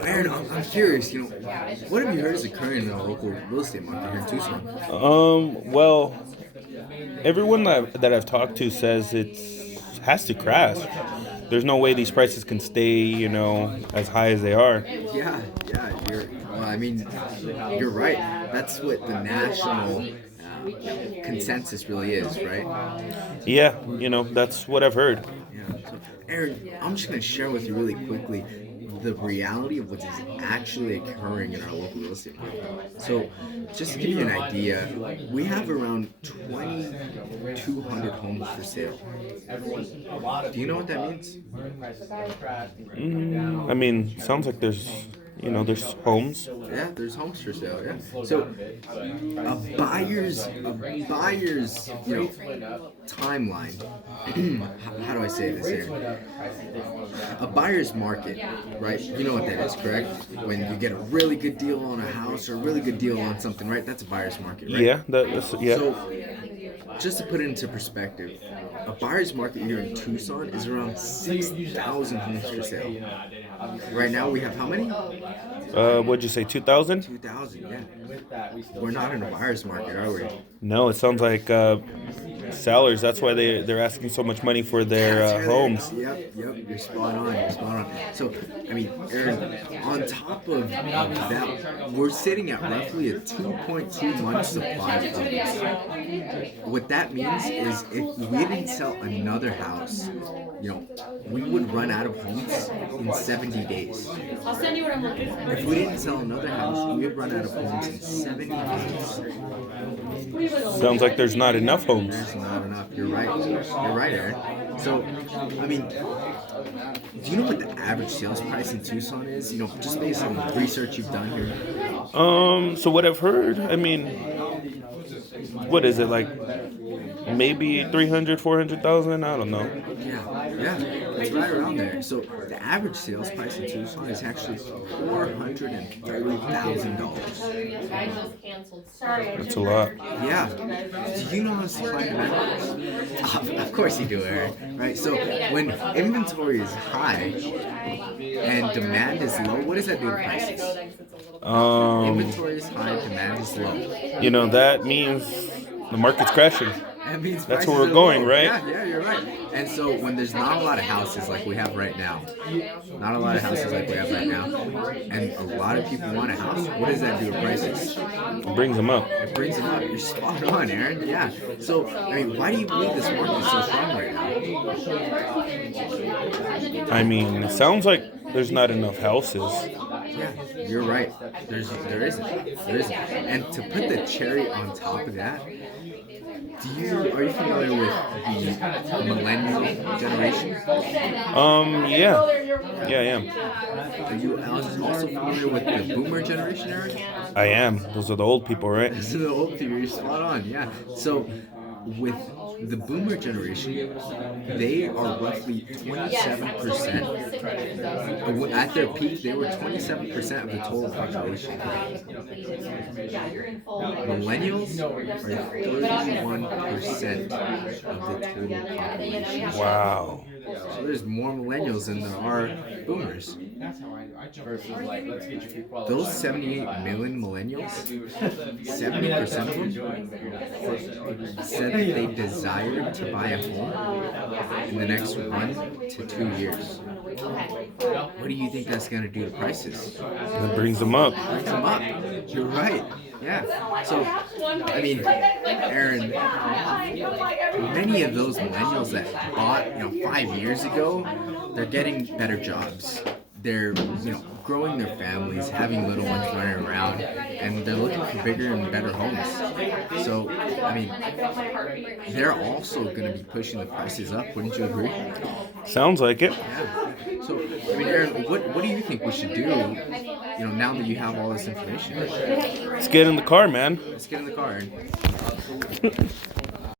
Aaron, I'm curious. What have you heard is occurring in the local real estate market here in Tucson? Well, everyone that I've talked to says it's has to crash. There's no way these prices can stay, as high as they are. Yeah. You're right. That's what the national consensus really is, right? Yeah, that's what I've heard. Yeah. So, Aaron, I'm just going to share with you really quickly the reality of what is actually occurring in our local real estate market. So, just to give you an idea, we have around 2,200 homes for sale. Do you know what that means? I mean, sounds like there's homes. Yeah, there's homes for sale. Yeah. So a buyer's timeline. How do I say this here? A buyer's market, right? You know what that is, correct? When you get a really good deal on a house or a really good deal on something, right? That's a buyer's market, right? Yeah, that's yeah. So just to put it into perspective, a buyer's market here in Tucson is around 6,000 homes for sale. Right now we have how many? What'd you say, 2,000? 2,000, yeah. We're not in a buyer's market, are we? No, it sounds like sellers. That's why they're asking so much money for their That's right. homes. Yep. You're spot on. So, Aaron, on top of that, we're sitting at roughly a 2.2 month supply of homes. What that means is if we didn't sell another house, we would run out of homes in 70 days. I'll send you what I'm looking for. If we didn't sell another house, we would run out of homes in 70 days. Sounds like there's not enough homes. There's not enough. You're right, Aaron. So, do you know what the average sales price in Tucson is? Just based on the research you've done here. So what I've heard, what is it like? Maybe 300, 400,000. I don't know. Yeah, it's right around there. So the average sales price in Tucson is actually $430,000. That's a lot. Yeah. Do you know how supply and demand works? Of course you do, Aaron. Right. So when inventory is high and demand is low, what does that do to prices? Inventory is high, demand is low. That means the market's crashing. That means that's where we're going, right? Yeah, you're right. And so when there's not a lot of houses like we have right now, and a lot of people want a house, what does that do to prices? It brings them up. You're spot on, Aaron. Yeah. So, why do you believe this market is so strong right now? It sounds like there's not enough houses. Yeah, you're right. There isn't. And to put the cherry on top of that, are you familiar with the millennial generation? Yeah, I am. Are you also familiar with the boomer generation, Eric? I am. Those are the old people, right? Those are the old people. You're spot on. Yeah. So, with the boomer generation, they are roughly 27%. At their peak, they were 27% of the total population. Millennials are 31% of the total population. Wow. So there's more millennials than there are boomers. Those 78 million millennials, 70% of them said that they desire to buy a home in the next 1 to 2 years. What do you think that's going to do to prices? That brings them up. You're right. Yeah. So, Aaron, many of those millennials that bought, 5 years ago, they're getting better jobs. They're, growing their families, having little ones running around, and they're looking for bigger and better homes. So, they're also going to be pushing the prices up. Wouldn't you agree? Sounds like it. Yeah. So, Aaron, what do you think we should do, now that you have all this information? Let's get in the car, man. Let's get in the car, Aaron.